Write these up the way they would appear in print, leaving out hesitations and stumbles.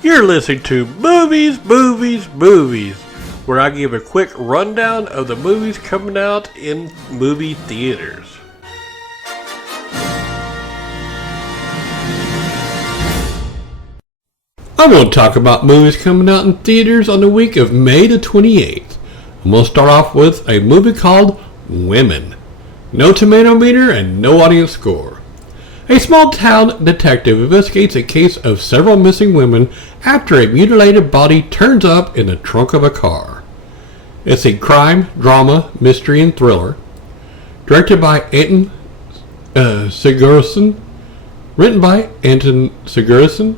You're listening to Movies, where I give a quick rundown of the movies coming out in movie theaters. I'm going to talk about movies coming out in theaters on the week of May the 28th. I'm going to start off with a movie called Women. No tomato meter and no audience score. A small town detective investigates a case of several missing women after a mutilated body turns up in the trunk of a car. It's a crime, drama, mystery, and thriller. Directed by Anton Sigurðsson. Written by Anton Sigurðsson.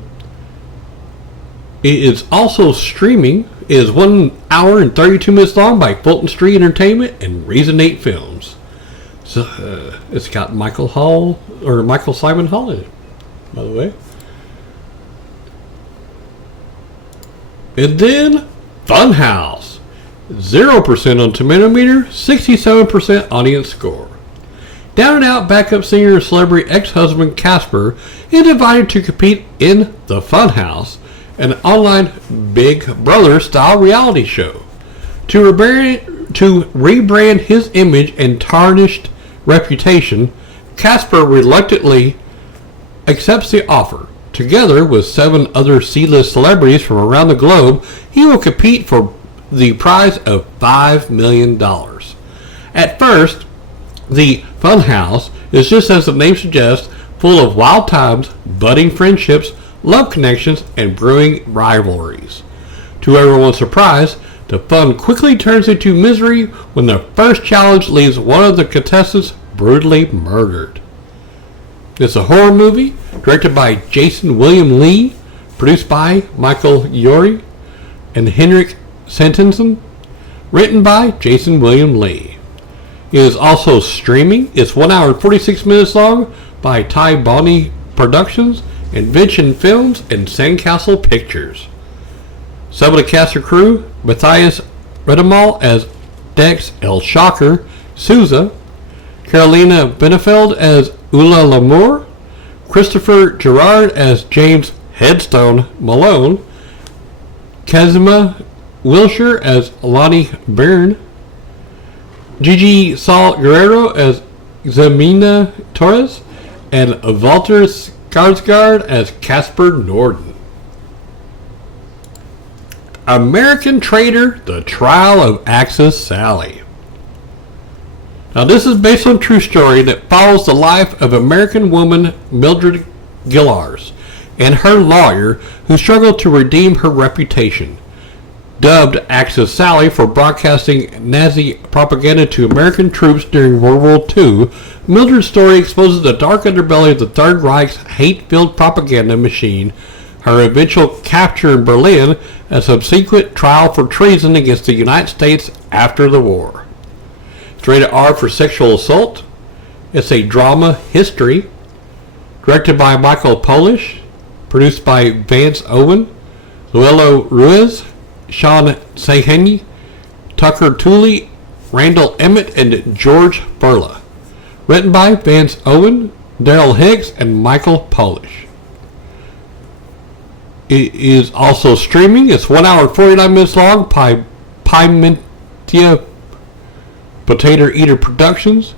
It is also streaming. It is 1 hour and 32 minutes long by Fulton Street Entertainment and Reason 8 Films. So, it's got Michael Simon Hall in it, by the way. And then, Funhouse. 0% on tomato meter, 67% audience score. Down and out backup singer and celebrity ex-husband Casper is invited to compete in the Funhouse, an online Big Brother style reality show. To rebrand his image and tarnished reputation, Casper reluctantly accepts the offer. Together with 7 other C-list celebrities from around the globe, he will compete for the prize of $5 million. At first, the Funhouse is just as the name suggests, full of wild times, budding friendships, love connections, and brewing rivalries. To everyone's surprise, the fun quickly turns into misery when the first challenge leaves one of the contestants brutally murdered. It's a horror movie directed by Jason William Lee, produced by Michael Urie and Henrik Sentensen, written by Jason William Lee. It is also streaming. It's 1 hour and 46 minutes long by Ty Bonnie Productions, Invention Films, and Sandcastle Pictures. Some of the cast and crew: Matthias Redemal as Dex El Shocker Souza, Carolina Benefeld as Ulla Lamour, Christopher Gerard as James Headstone Malone, Kazima Wilshire as Lonnie Byrne, Gigi Saul Guerrero as Ximena Torres, and Walter Skarsgård as Casper Norden. American Trader: The Trial of Axis Sally. Now, this is based on a true story that follows the life of American woman Mildred Gillars and her lawyer who struggled to redeem her reputation. Dubbed Axis Sally for broadcasting Nazi propaganda to American troops during World War II, Mildred's story exposes the dark underbelly of the Third Reich's hate-filled propaganda machine, her eventual capture in Berlin, and subsequent trial for treason against the United States after the war. It's rated R for sexual assault. It's a drama history, directed by Michael Polish, produced by Vance Owen, Luello Ruiz, Sean Sahenyi, Tucker Tooley, Randall Emmett, and George Burla. Written by Vance Owen, Daryl Hicks, and Michael Polish. It is also streaming. It's 1 hour and 49 minutes long by Pimentia Potato Eater Productions,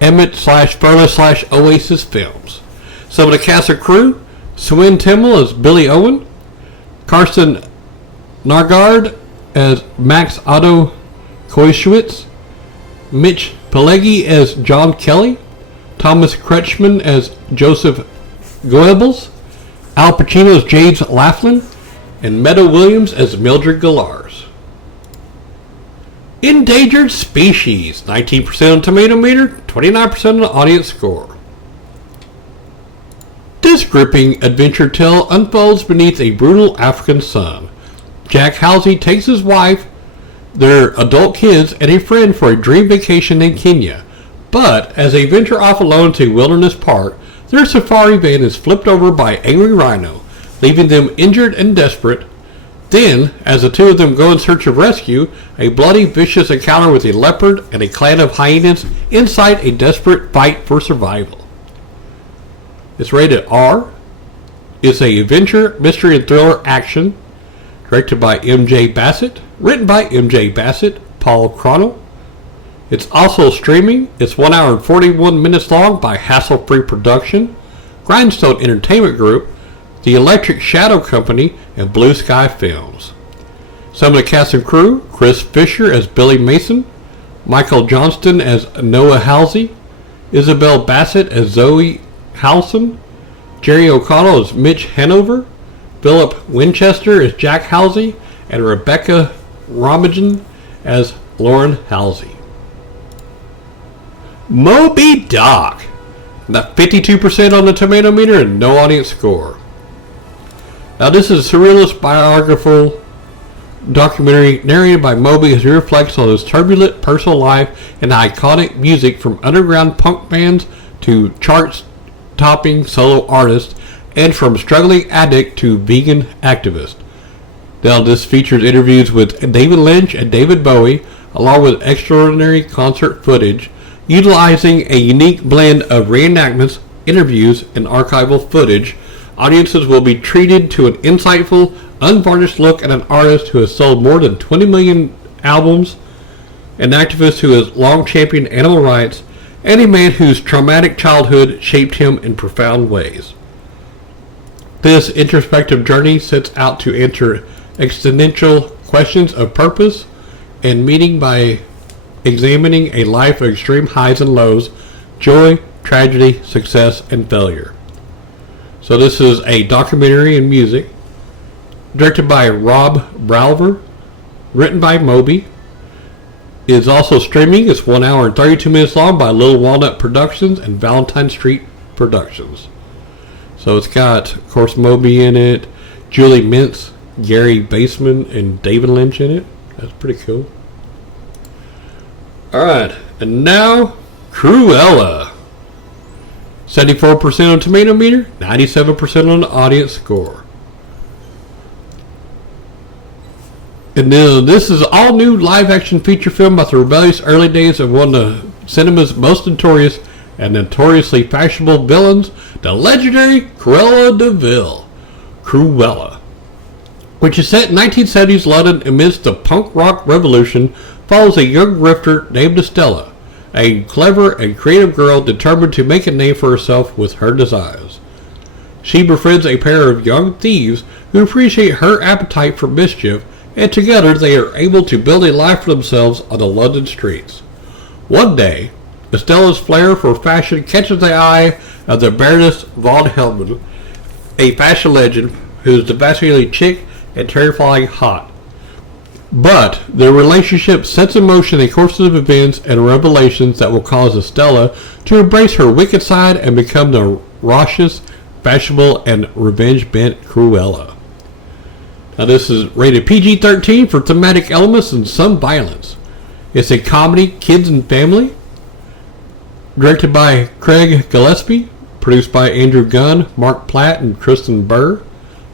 Emmett /Burla Oasis Films. Some of the cast and crew: Swin Timmel as Billy Owen, Karsten Nargard as Max Otto Koischwitz, Mitch Pileggi as John Kelly, Thomas Kretschmann as Joseph Goebbels, Al Pacino as James Laughlin, and Meta Williams as Mildred Gillars. Endangered Species, 19% on tomato meter, 29% on the audience score. This gripping adventure tale unfolds beneath a brutal African sun. Jack Halsey takes his wife, their adult kids, and a friend for a dream vacation in Kenya. But as they venture off alone to a wilderness park, their safari van is flipped over by an angry rhino, leaving them injured and desperate. Then, as the two of them go in search of rescue, a bloody, vicious encounter with a leopard and a clan of hyenas incite a desperate fight for survival. It's rated R. It's a adventure, mystery, and thriller action. Directed by M.J. Bassett. Written by M.J. Bassett, Paul Cronell. It's also streaming. It's 1 hour and 41 minutes long by Hassle Free Production, Grindstone Entertainment Group, The Electric Shadow Company, and Blue Sky Films. Some of the cast and crew: Chris Fisher as Billy Mason, Michael Johnston as Noah Halsey, Isabel Bassett as Zoe Halson, Jerry O'Connell as Mitch Hanover, Philip Winchester as Jack Halsey, and Rebecca Romagen as Lauren Halsey. Moby Doc. That 52% on the tomato meter and no audience score. Now this is a surrealist biographical documentary narrated by Moby as he reflects on his turbulent personal life and iconic music from underground punk bands to chart-topping solo artists and from struggling addict to vegan activist. Now this features interviews with David Lynch and David Bowie along with extraordinary concert footage utilizing a unique blend of reenactments, interviews, and archival footage. Audiences will be treated to an insightful, unvarnished look at an artist who has sold more than 20 million albums, an activist who has long championed animal rights, and a man whose traumatic childhood shaped him in profound ways. This introspective journey sets out to answer existential questions of purpose and meaning by examining a life of extreme highs and lows, joy, tragedy, success, and failure. So this is a documentary and music, directed by Rob Bralver, written by Moby. It is also streaming. It's 1 hour and 32 minutes long by Little Walnut Productions and Valentine Street Productions. So it's got, of course, Moby in it, Julie Mintz, Gary Baseman, and David Lynch in it. That's pretty cool. Alright, and now Cruella. 74% on tomato meter, 97% on the audience score. And then this is an all-new live-action feature film about the rebellious early days of one of the cinema's most notorious and notoriously fashionable villains, the legendary Cruella de Vil. Cruella, which is set in 1970s London amidst the punk rock revolution, follows a young grifter named Estella, a clever and creative girl determined to make a name for herself with her designs. She befriends a pair of young thieves who appreciate her appetite for mischief, and together they are able to build a life for themselves on the London streets. One day, Estella's flair for fashion catches the eye of the Baroness von Hellman, a fashion legend who is devastatingly chic and terrifying hot. But their relationship sets in motion a course of events and revelations that will cause Estella to embrace her wicked side and become the raucous, fashionable, and revenge-bent Cruella. Now this is rated PG-13 for thematic elements and some violence. It's a comedy, kids and family. Directed by Craig Gillespie. Produced by Andrew Gunn, Mark Platt, and Kristen Burr.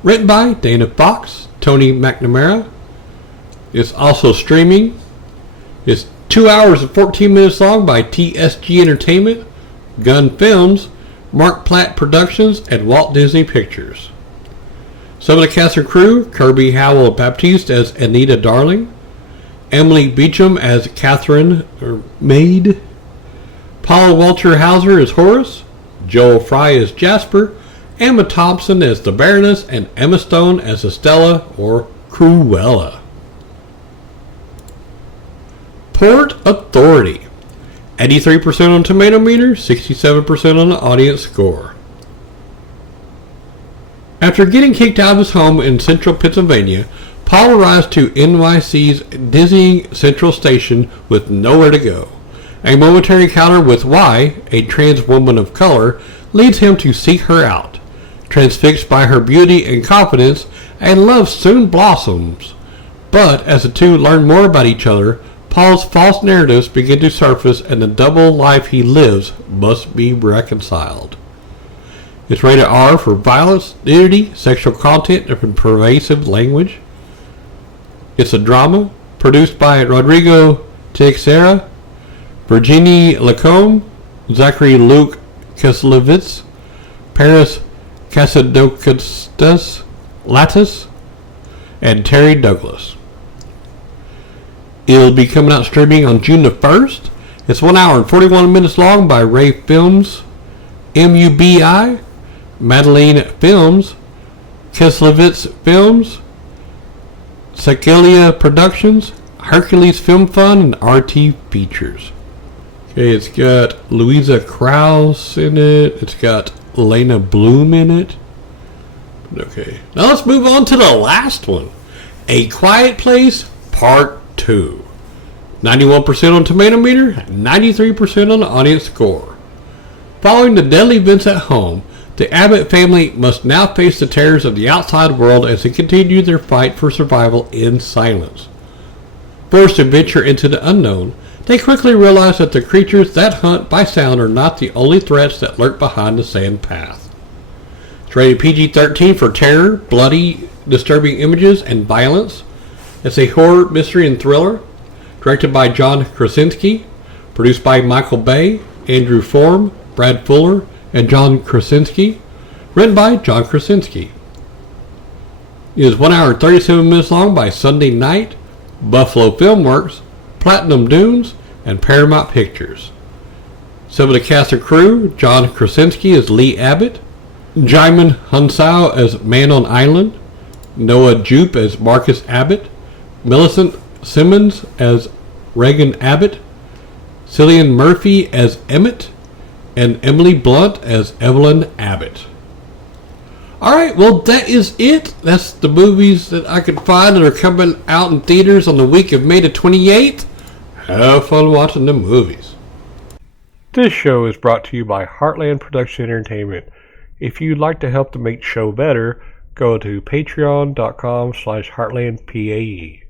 Written by Dana Fox, Tony McNamara. It's also streaming. It's 2 hours and 14 minutes long by TSG Entertainment, Gunn Films, Mark Platt Productions, and Walt Disney Pictures. Some of the cast and crew: Kirby Howell Baptiste as Anita Darling, Emily Beecham as Catherine Maid, Paul Walter Hauser as Horace, Joel Fry as Jasper, Emma Thompson as the Baroness, and Emma Stone as Estella or Cruella. Port Authority. 83% on tomato meter, 67% on the audience score. After getting kicked out of his home in central Pennsylvania, Paul arrives to NYC's dizzying Central Station with nowhere to go. A momentary encounter with Y, a trans woman of color, leads him to seek her out. Transfixed by her beauty and confidence, and love soon blossoms. But as the two learn more about each other, Paul's false narratives begin to surface and the double life he lives must be reconciled. It's rated R for violence, nudity, sexual content, and pervasive language. It's a drama produced by Rodrigo Teixeira, Virginie Lacombe, Zachary Luke Kislevitz, Paris Casadocustas Lattis, and Terry Douglas. It'll be coming out streaming on June the 1st. It's 1 hour and 41 minutes long by Ray Films, MUBI, Madeline Films, Keslevitz Films, Sekelia Productions, Hercules Film Fund, and RT Features. Okay, it's got Louisa Krause in it. It's got Lena Bloom in it. Okay, now let's move on to the last one. A Quiet Place Part 2. 91% on Tomato Meter, 93% on the audience score. Following the deadly events at home, the Abbott family must now face the terrors of the outside world as they continue their fight for survival in silence. Forced to venture into the unknown, they quickly realize that the creatures that hunt by sound are not the only threats that lurk behind the sand path. It's rated PG-13 for terror, bloody, disturbing images, and violence. It's a horror, mystery, and thriller. Directed by John Krasinski. Produced by Michael Bay, Andrew Form, Brad Fuller, and John Krasinski. Written by John Krasinski. It is 1 hour and 37 minutes long by Sunday Night, Buffalo Filmworks, Platinum Dunes, and Paramount Pictures. Some of the cast and crew: John Krasinski as Lee Abbott, Jaimin Hansao as Man on Island, Noah Jupe as Marcus Abbott, Millicent Simmons as Reagan Abbott, Cillian Murphy as Emmett, and Emily Blunt as Evelyn Abbott. Alright, well that is it. That's the movies that I could find that are coming out in theaters on the week of May the 28th. Have fun watching the movies. This show is brought to you by Heartland Production Entertainment. If you'd like to help to make the show better, go to patreon.com/heartlandpae.